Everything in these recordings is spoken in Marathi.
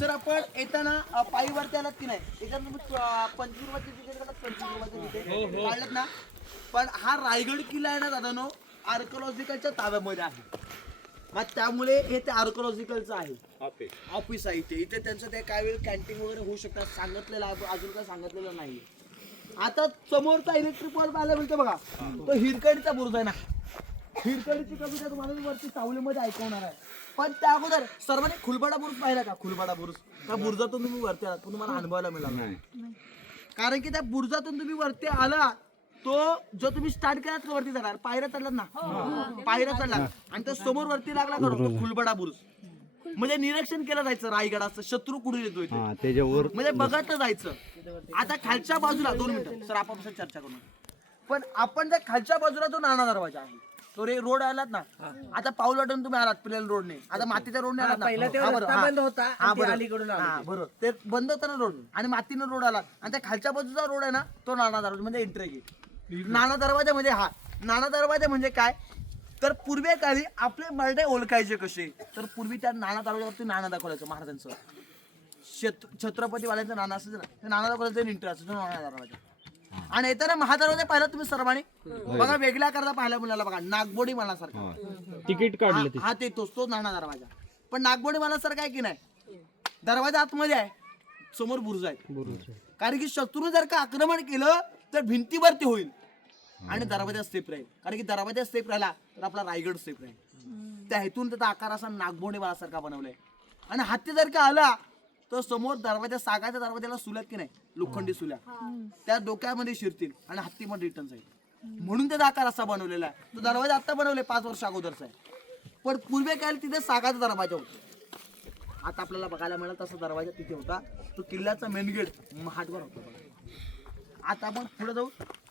सर आपण येताना पायीवरती आलात की नाही एकदम तुम्ही 25 रुपयाचे तिकीट काढलात 25 रुपयाचे तिकीट काढलात ना पण हा रायगड किल्ला आहे ना दादानो आर्किओलॉजिकलच्या ताब्यामध्ये आहे मग त्यामुळे हे ते आर्किओलॉजिकलचं आहे ऑफिस आहे इथे त्यांचं ते काय वेळ कॅन्टीन वगैरे होऊ शकतात सांगितलेलं आहे अजून काय सांगितलेलं नाही आता समोरचा इलेक्ट्रिक बल्ब आला म्हणतो बघा तो हिरकणीचा बुरुज आहे ना हिरकणीची कविता तुम्हाला मी वरती सावलीमध्ये ऐकवणार आहे पण त्या अगोदर सर्वांनी खुलबाडा बुरुज पाहिला का खुलबाडा बुरुज त्या बुरुजातून तुम्ही वरती आलात पण तुम्हाला अनुभवायला मिळाला कारण की त्या बुरुजातून तुम्ही वरती आला तो जो तुम्ही स्टार्ट केलात का वरती जाणार पायऱ्या चढलात ना पायऱ्या चढला आणि तो समोर वरती लागला करो तो खुलबाडा बुरुज म्हणजे निरीक्षण केलं जायचं रायगडाचं शत्रू कुठे येतोय त्याच्यावर म्हणजे बघत जायचं आता खालच्या बाजूला 2 मिनिटं सर आपण चर्चा करू पण आपण जर खालच्या बाजूला जो नाना दरवाजा आहे तो रे रोड आलात ना आता पाऊल वाटून तुम्ही आलात प्लेन रोडने आता मातीच्या रोडने आलात ना बरोबर ते बंद होता ना रोड आणि मातीनं रोड आला आणि त्या खालच्या बाजूचा रोड आहे ना तो नाना दरवाजा म्हणजे एंट्री गेट नाना दरवाजा म्हणजे हा नाना दरवाजा म्हणजे काय तर पूर्वी काळी आपले मराठे ओळखायचे कसे तर पूर्वी त्या नाना दरवाजावरती नाना दाखवायचं महाराजांचं छत्रपती वाल्यांचं नाना असायचं ना ते नाना दाखवायचं एंट्री असायचं नाना दरवाजा आणि येताना महादरवाजा पाहिला तुम्ही सर्वांनी बघा वेगळ्या करता पाहायला मिळाला बघा नागबोडी मानासारखा तिकीट काढलं हा ते तोच नाना दरवाजा पण नागबोडी मानासारखा आहे की नाही दरवाजा आतमध्ये आहे समोर बुरुज आहे कारण की शत्रू जर का आक्रमण केलं तर भिंतीवरती होईल आणि दरवाजा सेफ राहील कारण की दरवाजा सेफ राहिला तर आपला रायगड सेफ राहील त्या हेतून त्याचा आकार असा नागबोडी मानासारखा बनवलाय आणि हत्ती जर का आला तर समोर दरवाजा सागाच्या दरवाजाला सुल्यात की नाही लोखंडी सुल्या त्या डोक्यामध्ये शिरतील आणि हत्तीमध्ये रिटर्न जाईल म्हणून त्याचा आकार असा बनवलेला आहे तो दरवाजा आता बनवले 5 वर्ष अगोदरचा आहे पण पूर्वी काय तिथे सागाचा दरवाजा होता आता आपल्याला बघायला मिळाला तसा दरवाजा तिथे होता तो किल्ल्याचा मेन गेट महाटवर होता आता आपण पुढे जाऊ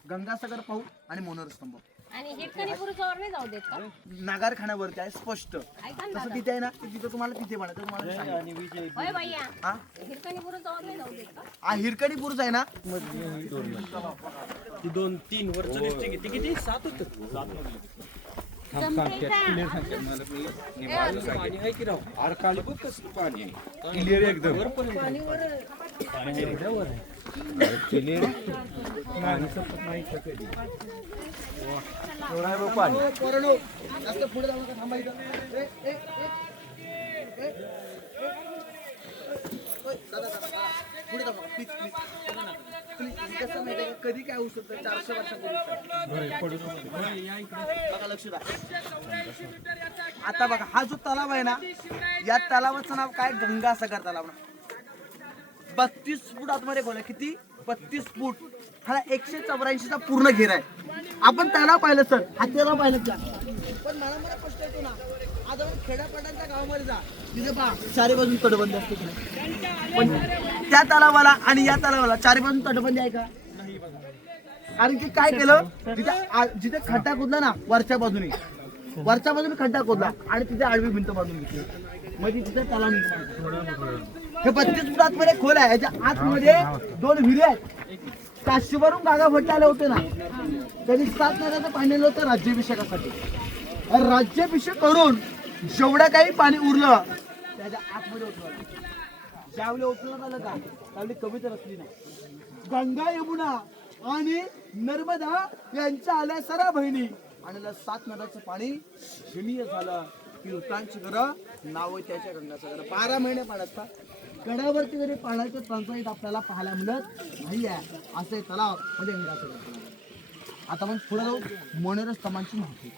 गंगासागर पाहू आणि मोनरस्तंभ आणि हिरकणी बुरुजावर नाही जाऊ देत का नागारखान्यावरती आहे स्पष्ट तसं तिथे आहे ना तिथे तुम्हाला तिथे म्हणा तुम्हाला होय भैया हिरकणी बुरुजावर नाही जाऊ देत का हा हिरकणी बुरुज आहे ना 2-3 वर्ष दिसते किती 7 होत क्लिअर एकदम पोरांनो, जास्त पुढे जाऊ नका, थांबा इथं. पुढे जाऊ नका, please, please. Please, कसं माहिती आहे का, कधी काय होऊ शकतं 400 वर्षापूर्वी बघा लक्ष द्या आता बघा हा जो तलाव आहे ना या तलावाचं नाव काय गंगासागर तलाव ना 32 फूट आतमध्ये खोल आहे किती 32 फूट हा 184 चा पूर्ण घेर आहे आपण तलाव पाहिलं सर हा तलाव पाहिलं का पण मला प्रश्न येतो ना आज आपण खेड्यापाड्यांच्या गावामध्ये जा तिथे पहा चारी बाजून तटबंदी असते पण त्या तलावाला आणि या तलावाला चारी बाजून तटबंदी आहे का नाही बघा कारण की काय केलं जिथे खड्डा खोदला ना वरच्या बाजूने खड्डा खोदला आणि तिथे आडवी भिंत बांधून घेतली म्हणजे तिथे तलाव निर्माण हे 32 फूट आतमध्ये खोल आहे याच्या आतमध्ये 2 विहिरी आहेत काशीवरून गागा भट्ट आले होते ना त्यांनी 7 नद्याचं पाणी नेलं होतं राज्याभिषेकासाठी राज्याभिषेक करून जेवढं काही पाणी उरलं त्याच्या आतमध्ये उतरलं ज्यावेळी उतरलं आलं का त्यावेळी कविता रचली नाही गंगा यमुना आणि नर्मदा यांच्या आल्या सरा बहिणी आणि 7 नद्याचं पाणी जमीय झालं तीर्थांची घरं नाव त्याच्या गंगासागर 12 महिने पाण्याचा गडावरती जरी पाण्याचं टंचाईत आपल्याला पाहायला मिळत नाही आहे असे तलाव म्हणजे गंगासागर तलाव आता आपण पुढे जाऊ मोनेर स्तंभांची माहिती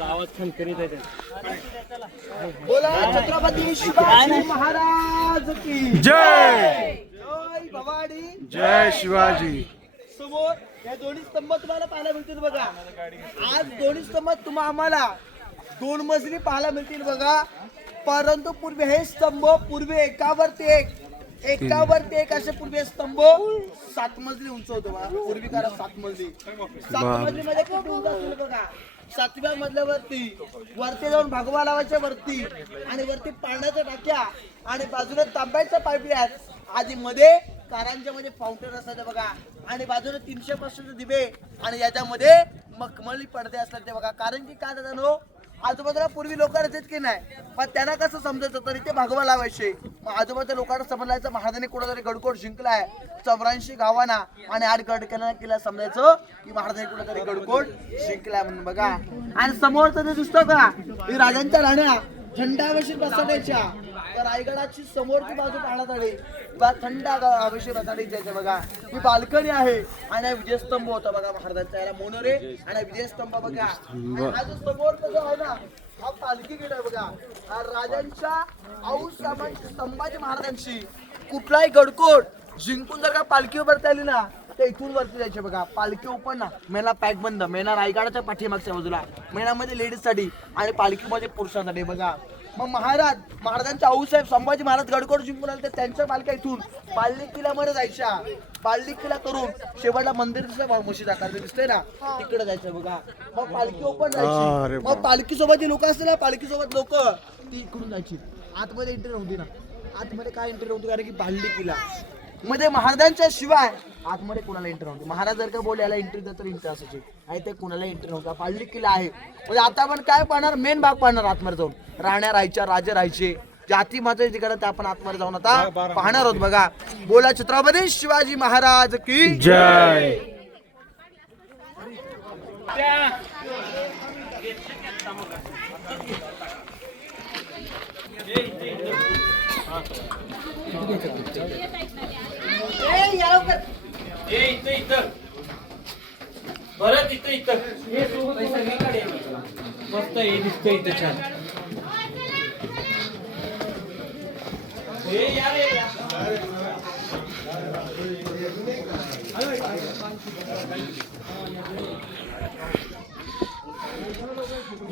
आवाज खनखनीत आहे बोला छत्रपती शिवाजी महाराज की जय जय भवानी जय शिवाजी समोर या दोन्ही स्तंभ तुम्हाला पाहायला मिळतील बघा आज दोन्ही स्तंभ तुम्हा आम्हाला 2 मजली पाहायला मिळतील बघा परंतु पूर्वी हे स्तंभ पूर्वी एकावरती एक एकावरती एक असे पूर्वी स्तंभ 7 मजली उंच होतो बघा. पूर्वी करा 7 मजली. 7 मजली मध्ये किती उंच असेल बघा. 7व्या मजल्यावरती वरती जाऊन भगवा लावायच्या वरती आणि वरती पाण्याच्या टाक्या आणि बाजूला तांब्याच्या पाईपलाईन आधी मध्ये कारंजा मध्ये फाउंटेन असायचं बघा आणि बाजूला 300% दिवे आणि याच्यामध्ये मखमली पडदे असतात ते बघा. कारण की काय दादा नो आजूबाजूला पूर्वी लोक राहायचे की नाही पण त्यांना कसं समजायचं तरी ते भगवा लावायचे. मग आजूबाजूच्या लोकांना समजायचं महाराजांनी कुठेतरी गडकोट जिंकलाय 84 गावांना आणि 8 गड केला समजायचं की महाराजांनी कुठेतरी गडकोट जिंकलाय म्हणून बघा. आणि समोरचं जे दिसतं का ही राजांच्या राण्या थंड हवेशीर बसाडायच्या तर रायगडाची समोरची बाजू पाहण्यात आली थंड हवेशीर बसाडायच्या बघा. ही बाल्कनी आहे आणि हा विजयस्तंभ होता बघा महाराजांचा. याला मोनोरे आणि विजयस्तंभ बघा. आणि हा जो समोरचा जो आहे ना हा पालखी गेला बघा. हा राजांच्या औस संभाजी महाराजांची कुठलाही गडकोट जिंकून जर का पालखी उभारता आली ना तर इथून वरती जायचे बघा. पालखी ओपन ना मेना पॅक बंद. मेना रायगडाच्या पाठीमागच्या बाजूला मेनामध्ये लेडीज साठी आणि पालखीमध्ये पुरुषांसाठी बघा. मग महाराजांच्या आऊसाहेब संभाजी महाराज गडकोट जिंकून आले तर त्यांच्या पालख्या इथून बाल्ली किल्ल्यामध्ये जायच्या. बाल्ली किल्ला करून शेवटला मंदिर दिसलं म्हशी आकार दिसतंय ना तिकडे जायचं बघा. मग पालखी ओपन जायची. मग पालखी सोबत जी लोक असते ना पालखी सोबत लोक ती इकडून जायची. आतमध्ये एंट्री नव्हती ना. आतमध्ये काय एंट्री नव्हती कारण की बाल्ली किल्ला मध्ये महाराजांच्या शिवाय आतमध्ये कोणाला एंट्री नव्हती. महाराज जर का बोल याला एंट्री तर एंट्री असायची आणि ते कोणाला एंट्री नव्हता. पाळली किल्ला आहे म्हणजे आता आपण काय पाहणार मेन भाग पाहणार आतमध्ये जाऊन. राण्या राहायच्या राजे राहायचे जाती मात्र तिकडे ते आपण आतमध्ये जाऊन आता पाहणार आहोत बघा. बोला छत्रपती शिवाजी महाराज की जय. परत इथं मस्त हे दिसतंय इथं छान.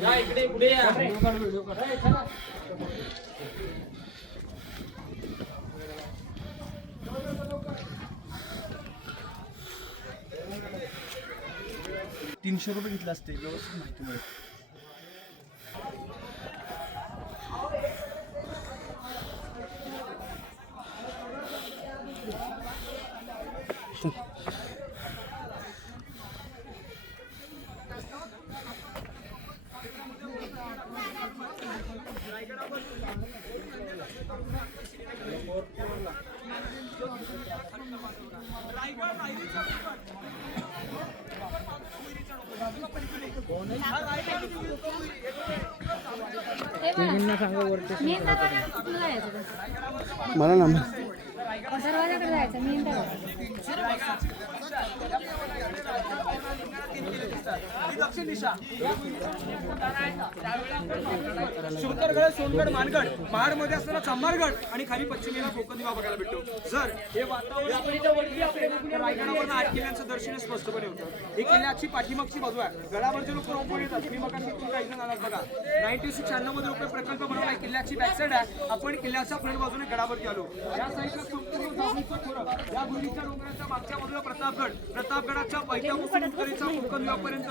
या इकडे पुढे या. ₹300 घेतले असते व्यवस्थित माहिती मिळेल. मला ना दरवाजाकडे जायचं मेन दरवाजा. दक्षिण दिशा शोधरगड सोनगड मानगड महाडमध्ये असताना चांभारगड आणि खाली पश्चिमेला कोकण दिवा बघायला भेटतो. जर हे वातावरण रायगडावरून 8 किल्ल्यांचं दर्शन स्पष्टपणे होतं. ही किल्ल्याची पाठीमागची बाजू आहे. गडावरचे लोक रोपण येतात. मी मग काही जण आलात बघा. 96 रुपये प्रकल्प बनवला. किल्ल्याची बॅकसाईड आहे. आपण किल्ल्याच्या फ्रंट बाजूने गडावरती आलो. या साईडला संपूर्ण जांभूळचं खोरं. या गुढीच्या डोंगराच्या मागच्या बाजूला प्रतापगड. प्रतापगडाच्या पैठ्यापासून उत्तरेचा कोकण दिवापर्यंत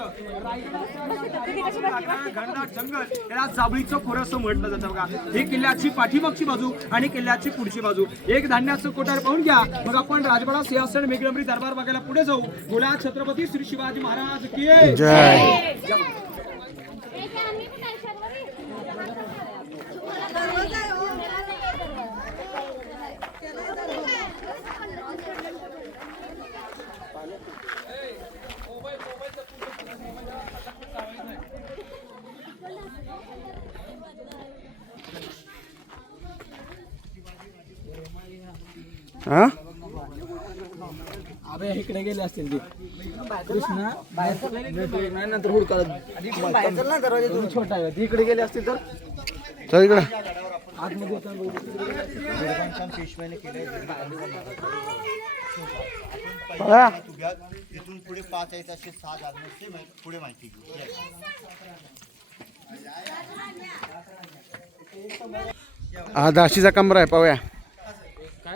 घनदाट जंगल याला जांभळीचं खोरं असं म्हटलं जातं बघा. ही किल्ल्याची पाठीमागची बाजू आणि किल्ल्याची पुढची बाजू. एक धान्याचं कोठार पाहून घ्या. मग आपण राजवाडा सिंहासन मेघडंबरी दरबार बघायला पुढे जाऊ. बोला छत्रपती श्री शिवाजी महाराज की जय. हा अबे इकडे गेले असतील ते कृष्णा बाहेर नंतर हुडकाल दरवाजा छोटा आहे इकडे गेले असतील तर चल इकडे आतमध्ये इथून पुढे 5 आहेत असे 6 जागा पुढे माहिती हा दाशीचा कमरा आहे पाहूया.